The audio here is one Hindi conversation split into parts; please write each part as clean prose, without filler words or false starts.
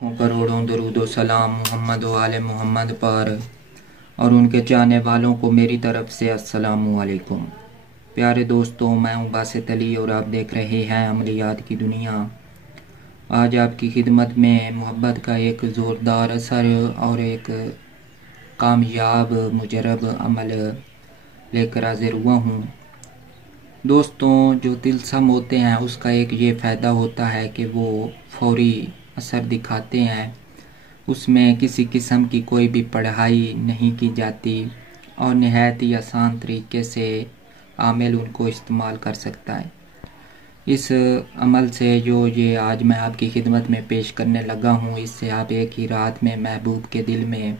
करोड़ों दरूद सलाम मोहम्मद वाले मोहम्मद पर और उनके चाहने वालों को मेरी तरफ से अस्सलामु अलैकुम। प्यारे दोस्तों, मैं हूँ बासित अली और आप देख रहे हैं अमलियात की दुनिया। आज आपकी खिदमत में मोहब्बत का एक ज़ोरदार असर और एक कामयाब मुजरब अमल लेकर हाजिर हुआ हूँ। दोस्तों, जो तिल्सम होते हैं उसका एक ये फ़ायदा होता है कि वो फौरी असर दिखाते हैं। उसमें किसी किस्म की कोई भी पढ़ाई नहीं की जाती और नहायत ही आसान तरीके से आमिल उनको इस्तेमाल कर सकता है। इस अमल से जो ये आज मैं आपकी खिदमत में पेश करने लगा हूँ, इससे आप एक ही रात में महबूब के दिल में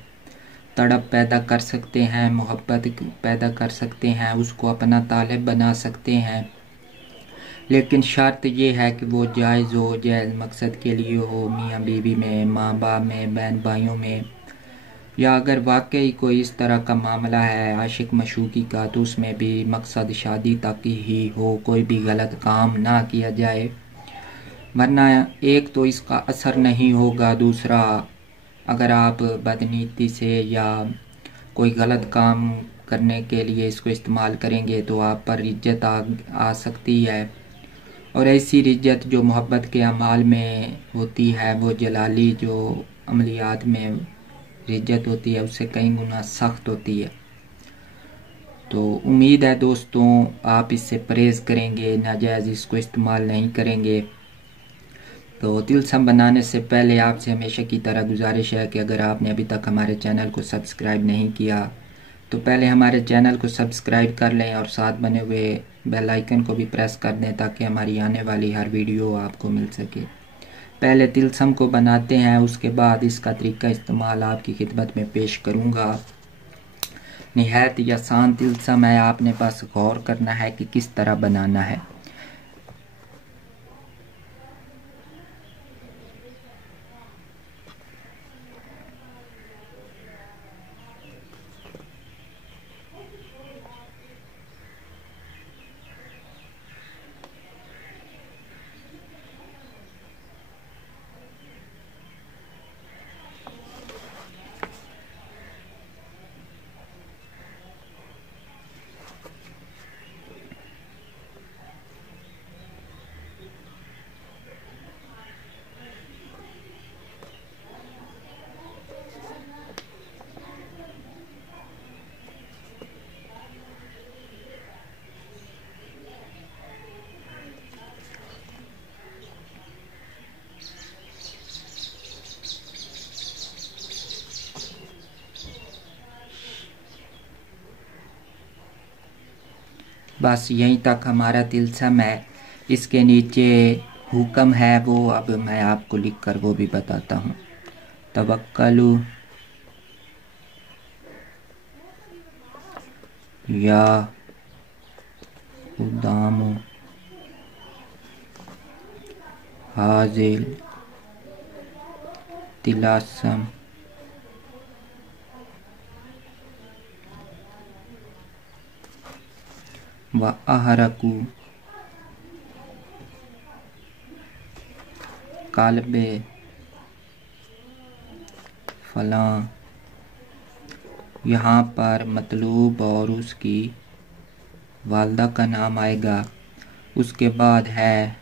तड़प पैदा कर सकते हैं, मोहब्बत पैदा कर सकते हैं, उसको अपना तालिब बना सकते हैं। लेकिन शर्त ये है कि वो जायज़ हो, जायज़ मकसद के लिए हो, मियाँ बीवी में, माँ बाप में, बहन भाइयों में। या अगर वाकई कोई इस तरह का मामला है आशिक मशूकी का, तो उसमें भी मकसद शादी तक ही हो, कोई भी गलत काम ना किया जाए। वरना एक तो इसका असर नहीं होगा, दूसरा अगर आप बदनीति से या कोई गलत काम करने के लिए इसको इस्तेमाल करेंगे तो आप पर इज्जत आ सकती है। और ऐसी रिज्जत जो मोहब्बत के अमाल में होती है, वो जलाली जो अमलियात में रिज्जत होती है उससे कई गुना सख्त होती है। तो उम्मीद है दोस्तों आप इससे परहेज़ करेंगे, नाजायज़ इसको इस्तेमाल नहीं करेंगे। तो तिलस्म बनाने से पहले आपसे हमेशा की तरह गुजारिश है कि अगर आपने अभी तक हमारे चैनल को सब्सक्राइब नहीं किया तो पहले हमारे चैनल को सब्सक्राइब कर लें और साथ बने हुए बेल आइकन को भी प्रेस कर दें ताकि हमारी आने वाली हर वीडियो आपको मिल सके। पहले तिलस्म को बनाते हैं, उसके बाद इसका तरीका इस्तेमाल आपकी खिदमत में पेश करूँगा। निहायत ही आसान तिलस्म है, आपने बस गौर करना है कि किस तरह बनाना है। बस यहीं तक हमारा तिलस्म है। इसके नीचे हुक्म है, वो अब मैं आपको लिख कर वो भी बताता हूँ। तवक्कलु या उदामु हाजिल तिलासम व अहरकू कालबे फलां। यहाँ पर मतलूब और उसकी वालदा का नाम आएगा। उसके बाद है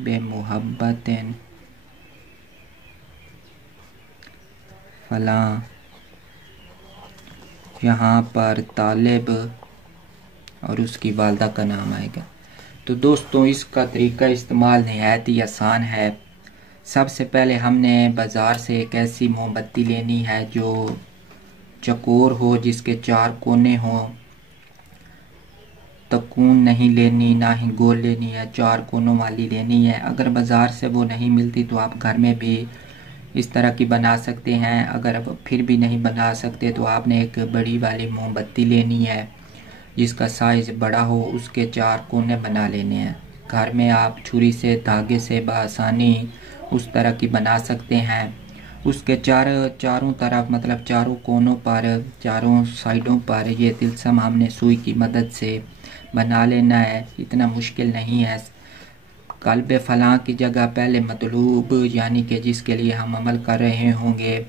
बेमुहब्बतिन फलां। यहाँ पर तालिब और उसकी वालदा का नाम आएगा। तो दोस्तों इसका तरीका इस्तेमाल नहायत ही आसान है। सबसे पहले हमने बाज़ार से एक ऐसी मोमबत्ती लेनी है जो चकोर हो, जिसके चार कोने हों। तकून नहीं लेनी, ना ही गोल लेनी है, चार कोनों वाली लेनी है। अगर बाज़ार से वो नहीं मिलती तो आप घर में भी इस तरह की बना सकते हैं। अगर फिर भी नहीं बना सकते तो आपने एक बड़ी वाली मोमबत्ती लेनी है जिसका साइज़ बड़ा हो, उसके चार कोने बना लेने हैं। घर में आप छुरी से, धागे से बआसानी उस तरह की बना सकते हैं। उसके चारों तरफ मतलब चारों कोनों पर, चारों साइडों पर ये तिलस्म हमने सुई की मदद से बना लेना है। इतना मुश्किल नहीं है। कल्ब फलां की जगह पहले मतलूब यानी कि जिसके लिए हम अमल कर रहे होंगे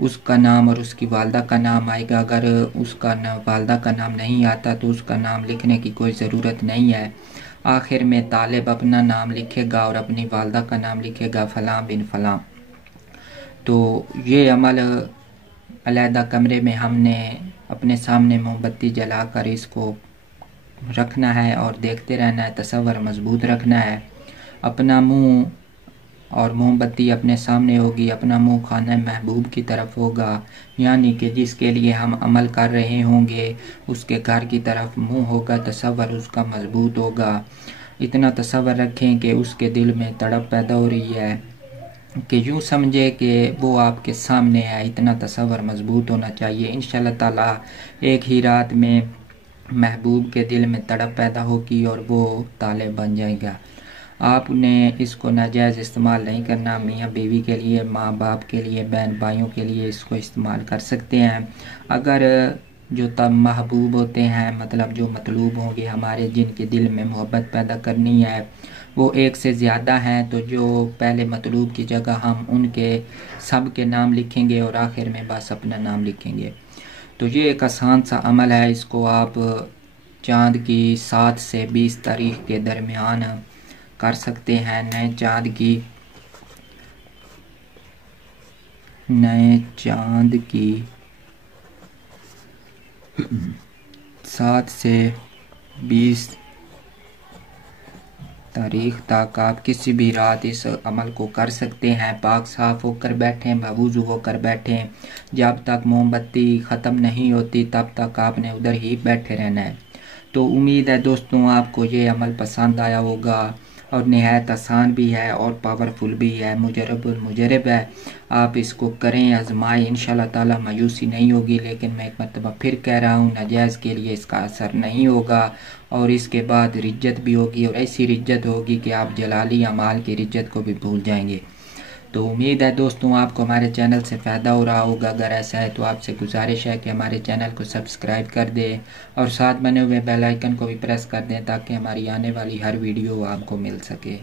उसका नाम और उसकी वालदा का नाम आएगा। अगर उसका वालदा का नाम नहीं आता तो उसका नाम लिखने की कोई ज़रूरत नहीं है। आखिर में तालिब अपना नाम लिखेगा और अपनी वालदा का नाम लिखेगा फलां बिन फलां। तो ये अमल अलहदा कमरे में हमने अपने सामने मोमबत्ती जलाकर इसको रखना है और देखते रहना है, तसव्वुर मजबूत रखना है। अपना मुंह और मोमबत्ती अपने सामने होगी, अपना मुंह खाना महबूब की तरफ होगा, यानी कि जिसके लिए हम अमल कर रहे होंगे उसके घर की तरफ मुंह होगा, तसव्वुर उसका मजबूत होगा। इतना तसव्वुर रखें कि उसके दिल में तड़प पैदा हो रही है कि यूँ समझे कि वो आपके सामने है। इतना तसव्वुर मजबूत होना चाहिए। इंशाअल्लाह ताला एक ही रात में महबूब के दिल में तड़प पैदा होगी और वो तालिब बन जाएगा। आपने इसको नाजायज़ इस्तेमाल नहीं करना। मियाँ बीवी के लिए, माँ बाप के लिए, बहन भाइयों के लिए इसको इस्तेमाल कर सकते हैं। अगर जो तब महबूब होते हैं, मतलब जो मतलूब होंगे हमारे, जिनके दिल में मोहब्बत पैदा करनी है, वो एक से ज़्यादा हैं, तो जो पहले मतलूब की जगह हम उनके सब के नाम लिखेंगे और आखिर में बस अपना नाम लिखेंगे। तो ये एक आसान सा अमल है। इसको आप चाँद की 7 से 20 तारीख के दरमियान कर सकते हैं। नए चाँद की 7 से 20 तारीख तक आप किसी भी रात इस अमल को कर सकते हैं। पाक साफ होकर बैठें, वज़ू होकर बैठें। जब तक मोमबत्ती ख़त्म नहीं होती तब तक आपने उधर ही बैठे रहना है। तो उम्मीद है दोस्तों आपको ये अमल पसंद आया होगा और निहायत आसान भी है और पावरफुल भी है, मुजरबुल मुजरब है। आप इसको करें, आजमाएं, इंशाल्लाह ताला मायूसी नहीं होगी। लेकिन मैं एक मरतबा फिर कह रहा हूँ, नाजायज़ के लिए इसका असर नहीं होगा और इसके बाद रिज्जत भी होगी और ऐसी रिज्जत होगी कि आप जलाली अमाल की रिज्जत को भी भूल जाएंगे। तो उम्मीद है दोस्तों आपको हमारे चैनल से फ़ायदा हो रहा होगा। अगर ऐसा है तो आपसे गुजारिश है कि हमारे चैनल को सब्सक्राइब कर दें और साथ बने हुए बेल आइकन को भी प्रेस कर दें ताकि हमारी आने वाली हर वीडियो आपको मिल सके।